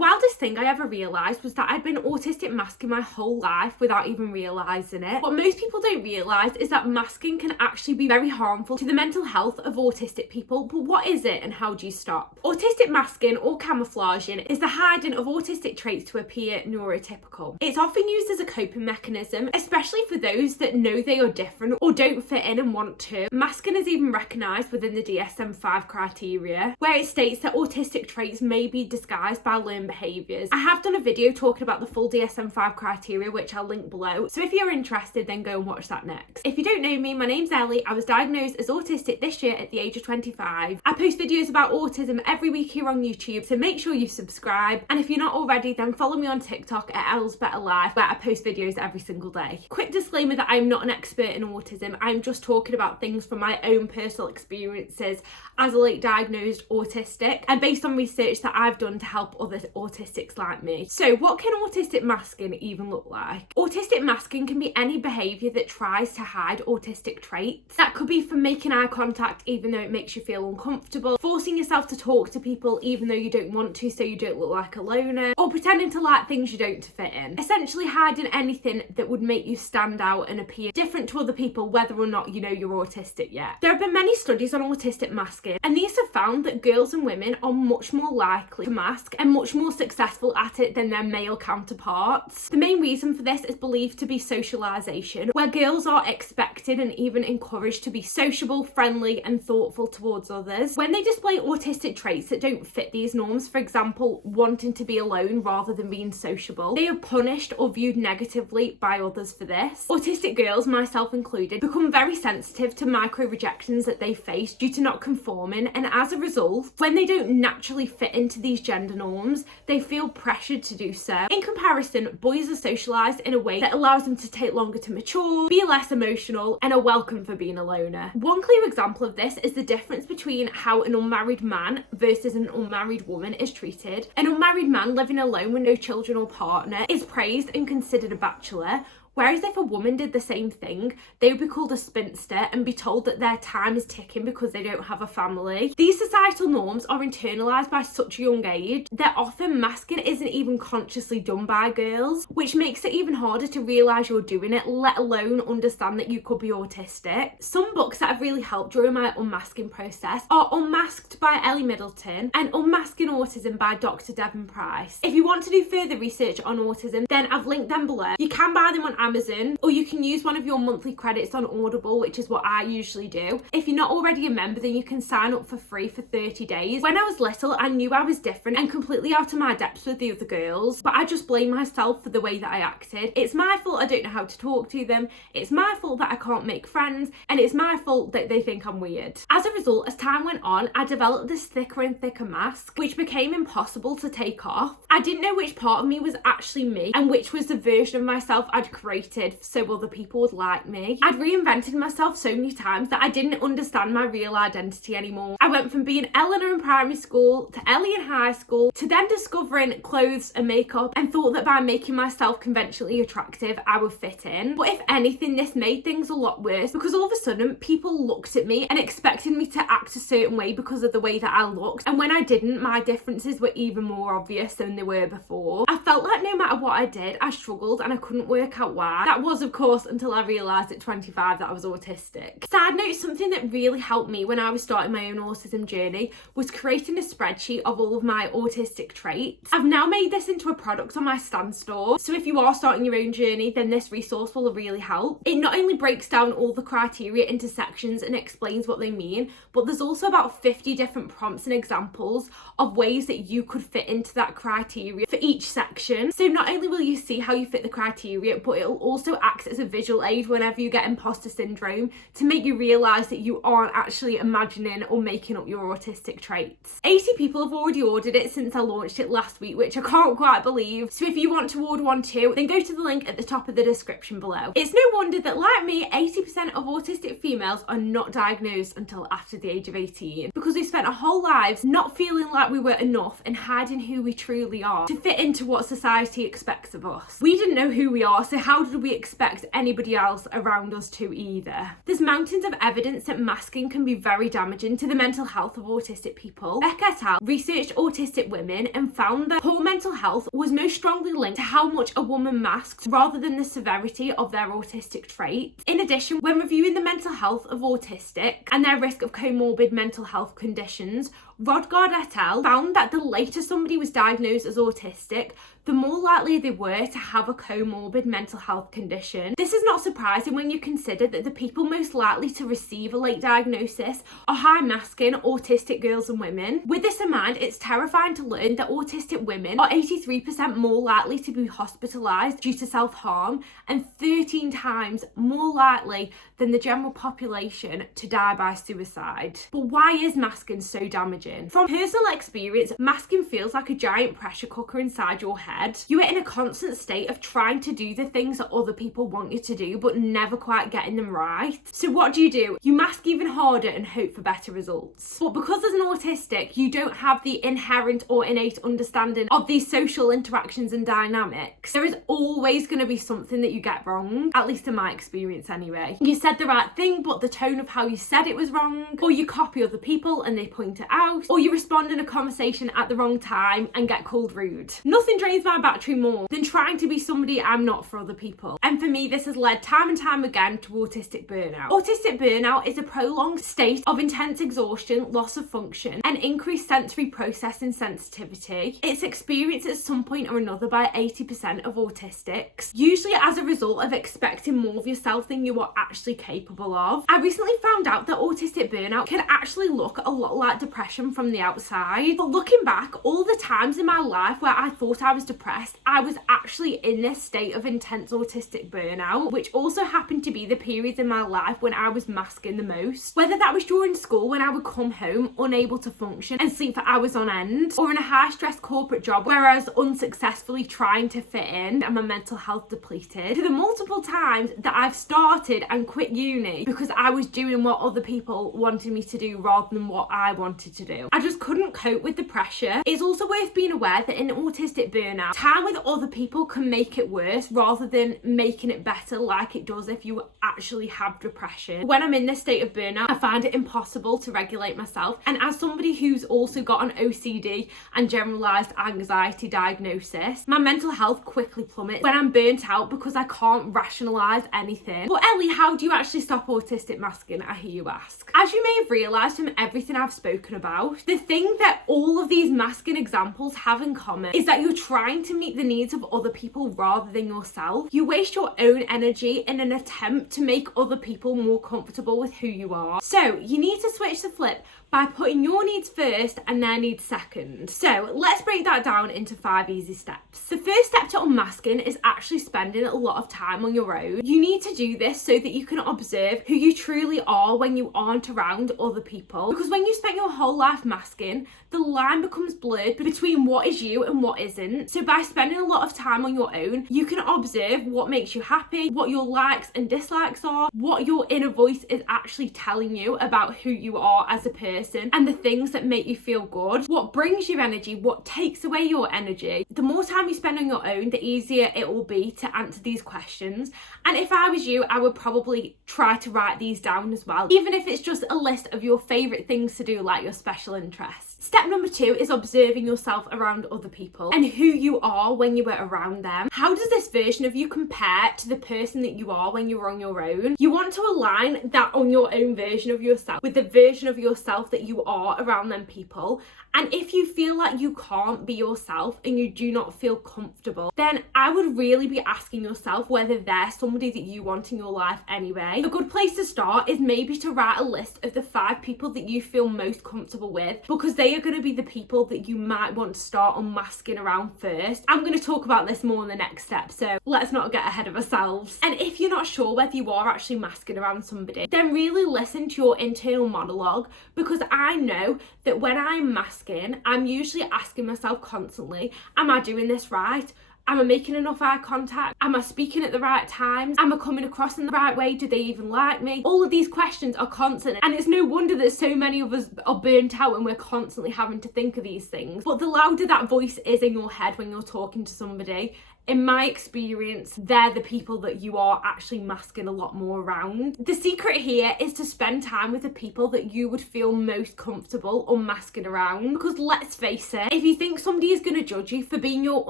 wildest thing I ever realised was that I'd been autistic masking my whole life without even realising it. What most people don't realise is that masking can actually be very harmful to the mental health of autistic people. But what is it and how do you stop? Autistic masking or camouflaging is the hiding of autistic traits to appear neurotypical. It's often used as a coping mechanism, especially for those that know they are different or don't fit in and want to. Masking is even recognised within the DSM-5 criteria, where it states that autistic traits may be disguised by learned behaviours. I have done a video talking about the full DSM-5 criteria, which I'll link below, so if you're interested then go and watch that next. If you don't know me, my name's Ellie. I was diagnosed as autistic this year at the age of 25. I post videos about autism every week here on YouTube, so make sure you subscribe, and if you're not already then follow me on TikTok at Elle's Better Life, where I post videos every single day. Quick disclaimer that I'm not an expert in autism. I'm just talking about things from my own personal experiences as a late diagnosed autistic and based on research that I've done to help other autistics like me. So what can autistic masking even look like? Autistic masking can be any behaviour that tries to hide autistic traits. That could be from making eye contact even though it makes you feel uncomfortable, forcing yourself to talk to people even though you don't want to so you don't look like a loner, or pretending to like things you don't to fit in. Essentially hiding anything that would make you stand out and appear different to other people whether or not you know you're autistic yet. There have been many studies on autistic masking, and these have found that girls and women are much more likely to mask and much more successful at it than their male counterparts. The main reason for this is believed to be socialisation, where girls are expected and even encouraged to be sociable, friendly and thoughtful towards others. When they display autistic traits that don't fit these norms, for example wanting to be alone rather than being sociable, they are punished or viewed negatively by others for this. Autistic girls, myself included, become very sensitive to micro rejections that they face due to not conforming, and as a result, when they don't naturally fit into these gender norms, they feel pressured to do so. In comparison, boys are socialised in a way that allows them to take longer to mature, be less emotional, and are welcome for being a loner. One clear example of this is the difference between how an unmarried man versus an unmarried woman is treated. An unmarried man living alone with no children or partner is praised and considered a bachelor, whereas if a woman did the same thing, they would be called a spinster and be told that their time is ticking because they don't have a family. These societal norms are internalised by such a young age that often masking isn't even consciously done by girls, which makes it even harder to realise you're doing it, let alone understand that you could be autistic. Some books that have really helped during my unmasking process are Unmasked by Ellie Middleton and Unmasking Autism by Dr. Devon Price. If you want to do further research on autism, then I've linked them below. You can buy them on Amazon, or you can use one of your monthly credits on Audible, which is what I usually do. If you're not already a member, then you can sign up for free for 30 days. When I was little, I knew I was different and completely out of my depths with the other girls, but I just blame myself for the way that I acted. It's my fault I don't know how to talk to them, it's my fault that I can't make friends, and it's my fault that they think I'm weird. As a result, as time went on, I developed this thicker and thicker mask, which became impossible to take off. I didn't know which part of me was actually me and which was the version of myself I'd created so other people would like me. I'd reinvented myself so many times that I didn't understand my real identity anymore. I went from being Eleanor in primary school to Ellie in high school to then discovering clothes and makeup and thought that by making myself conventionally attractive I would fit in. But if anything, this made things a lot worse because all of a sudden people looked at me and expected me to act a certain way because of the way that I looked, and when I didn't, my differences were even more obvious than they were before. I felt like no matter what I did, I struggled and I couldn't work out why. That was, of course, until I realised at 25 that I was autistic. Side note, something that really helped me when I was starting my own autism journey was creating a spreadsheet of all of my autistic traits. I've now made this into a product on my Stan store, so if you are starting your own journey, then this resource will really help. It not only breaks down all the criteria into sections and explains what they mean, but there's also about 50 different prompts and examples of ways that you could fit into that criteria for each section. So not only will you see how you fit the criteria, but it'll also act as a visual aid whenever you get imposter syndrome to make you realise that you aren't actually imagining or making up your autistic traits. 80 people have already ordered it since I launched it last week, which I can't quite believe. So if you want to order one too, then go to the link at the top of the description below. It's no wonder that, like me, 80% of autistic females are not diagnosed until after the age of 18. because we spent our whole lives not feeling like we were enough and hiding who we truly are to fit into what society expects of us. We didn't know who we are, so how did we expect anybody else around us to either? There's mountains of evidence that masking can be very damaging to the mental health of autistic people. Beck et al. Researched autistic women and found that poor mental health was most strongly linked to how much a woman masks rather than the severity of their autistic traits. In addition, when reviewing the mental health of autistics and their risk of comorbid mental health conditions, Rodgard et al. Found that the later somebody was diagnosed as autistic, the more likely they were to have a comorbid mental health condition. This is not surprising when you consider that the people most likely to receive a late diagnosis are high masking autistic girls and women. With this in mind, it's terrifying to learn that autistic women are 83% more likely to be hospitalised due to self-harm and 13 times more likely than the general population to die by suicide. But why is masking so damaging? From personal experience, masking feels like a giant pressure cooker inside your head. You are in a constant state of trying to do the things that other people want you to do, but never quite getting them right. So what do? You mask even harder and hope for better results. But because as an autistic, you don't have the inherent or innate understanding of these social interactions and dynamics, there is always going to be something that you get wrong, at least in my experience anyway. You said the right thing, but the tone of how you said it was wrong, or you copy other people and they point it out, or you respond in a conversation at the wrong time and get called rude. Nothing drains my battery more than trying to be somebody I'm not for other people. And for me, this has led time and time again to autistic burnout. Autistic burnout is a prolonged state of intense exhaustion, loss of function, and increased sensory processing sensitivity. It's experienced at some point or another by 80% of autistics, usually as a result of expecting more of yourself than you are actually capable of. I recently found out that autistic burnout can actually look a lot like depression from the outside. But looking back, all the times in my life where I thought I was depressed, I was actually in this state of intense autistic burnout, which also happened to be the periods in my life when I was masking the most. Whether that was during school when I would come home unable to function and sleep for hours on end, or in a high stress corporate job where I was unsuccessfully trying to fit in and my mental health depleted, to the multiple times that I've started and quit uni because I was doing what other people wanted me to do rather than what I wanted to do. I just couldn't cope with the pressure. It's also worth being aware that in autistic burnout, time with other people can make it worse rather than making it better like it does if you actually have depression. When I'm in this state of burnout, I find it impossible to regulate myself. And as somebody who's also got an OCD and generalised anxiety diagnosis, my mental health quickly plummets when I'm burnt out because I can't rationalise anything. But Ellie, how do you actually stop autistic masking, I hear you ask? As you may have realised from everything I've spoken about, the thing that all of these masking examples have in common is that you're trying to meet the needs of other people rather than yourself. You waste your own energy in an attempt to make other people more comfortable with who you are. So you need to switch the flip by putting your needs first and their needs second. So let's break that down into 5 easy steps. The first step to unmasking is actually spending a lot of time on your own. You need to do this so that you can observe who you truly are when you aren't around other people. Because when you spend your whole life masking, the line becomes blurred between what is you and what isn't. So by spending a lot of time on your own, you can observe what makes you happy, what your likes and dislikes are, what your inner voice is actually telling you about who you are as a person, and the things that make you feel good, what brings you energy, what takes away your energy. The more time you spend on your own, the easier it will be to answer these questions. And if I was you, I would probably try to write these down as well, even if it's just a list of your favourite things to do, like your special interests. Step number 2 is observing yourself around other people and who you are when you are around them. How does this version of you compare to the person that you are when you're on your own? You want to align that on your own version of yourself with the version of yourself that you are around them people. And if you feel like you can't be yourself and you do not feel comfortable, then I would really be asking yourself whether they're somebody that you want in your life anyway. A good place to start is maybe to write a list of the 5 people that you feel most comfortable with, because they are going to be the people that you might want to start unmasking around first. I'm going to talk about this more in the next step, so let's not get ahead of ourselves. And if you're not sure whether you are actually masking around somebody, then really listen to your internal monologue, because I know that when I'm masking, I'm usually asking myself constantly, am I doing this right? Am I making enough eye contact? Am I speaking at the right times? Am I coming across in the right way? Do they even like me? All of these questions are constant, and it's no wonder that so many of us are burnt out and we're constantly having to think of these things. But the louder that voice is in your head when you're talking to somebody, in my experience, they're the people that you are actually masking a lot more around. The secret here is to spend time with the people that you would feel most comfortable unmasking around. Because let's face it, if you think somebody is going to judge you for being your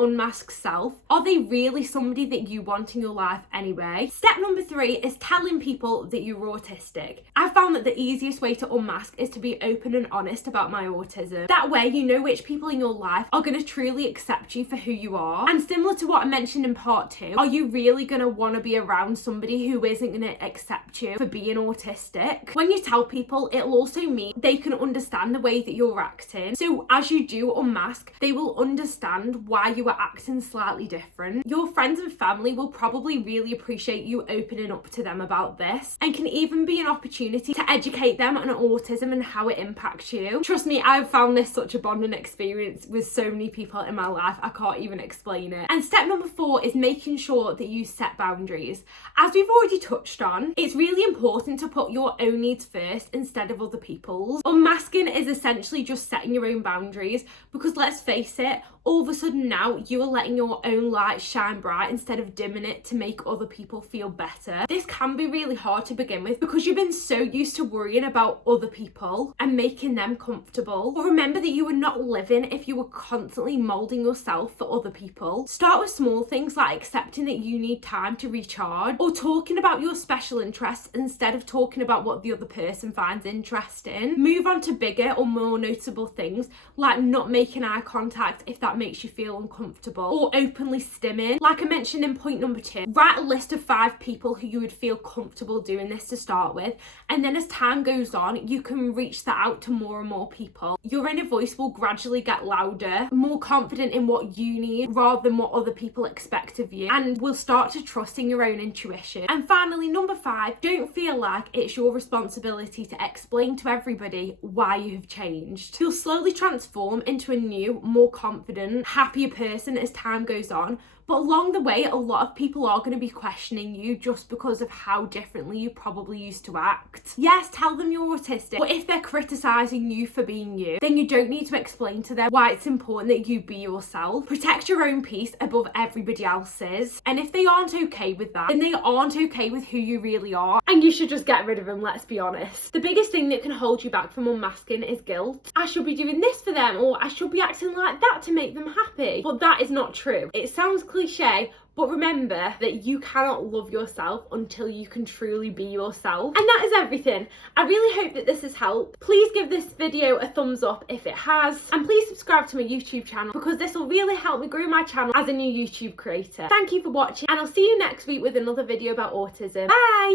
unmasked self, are they really somebody that you want in your life anyway? Step number 3 is telling people that you're autistic. I found that the easiest way to unmask is to be open and honest about my autism. That way you know which people in your life are going to truly accept you for who you are. And similar to what I mentioned in part 2, are you really going to want to be around somebody who isn't going to accept you for being autistic? When you tell people, it'll also mean they can understand the way that you're acting. So as you do unmask, they will understand why you are acting slightly different. Your friends and family will probably really appreciate you opening up to them about this, and can even be an opportunity to educate them on autism and how it impacts you. Trust me, I've found this such a bonding experience with so many people in my life, I can't even explain it. And step number 4 is making sure that you set boundaries. As we've already touched on, it's really important to put your own needs first instead of other people's. Unmasking is essentially just setting your own boundaries, because let's face it, all of a sudden now you are letting your own light shine bright instead of dimming it to make other people feel better. This can be really hard to begin with because you've been so used to worrying about other people and making them comfortable. But remember that you are not living if you were constantly moulding yourself for other people. Start with small things like accepting that you need time to recharge, or talking about your special interests instead of talking about what the other person finds interesting. Move on to bigger or more noticeable things like not making eye contact if that makes you feel uncomfortable, or openly stimming. Like I mentioned in point number 2, write a list of 5 people who you would feel comfortable doing this to start with, and then as time goes on you can reach that out to more and more people. Your inner voice will gradually get louder, more confident in what you need rather than what other people expect of you, and will start to trust in your own intuition. And finally, number 5, don't feel like it's your responsibility to explain to everybody why you have changed. You'll slowly transform into a new, more confident, happier person as time goes on, but along the way a lot of people are going to be questioning you just because of how differently you probably used to act. Yes, tell them you're autistic, but if they're criticising you for being you, then you don't need to explain to them why it's important that you be yourself. Protect your own peace above everybody else's, and if they aren't okay with that, then they aren't okay with who you really are, and you should just get rid of them, let's be honest. The biggest thing that can hold you back from unmasking is guilt. I should be doing this for them, or I should be acting like that to make them happy. But that is not true. It sounds cliche, but remember that you cannot love yourself until you can truly be yourself. And that is everything. I really hope that this has helped. Please give this video a thumbs up if it has, and please subscribe to my YouTube channel because this will really help me grow my channel as a new YouTube creator. Thank you for watching, and I'll see you next week with another video about autism. Bye!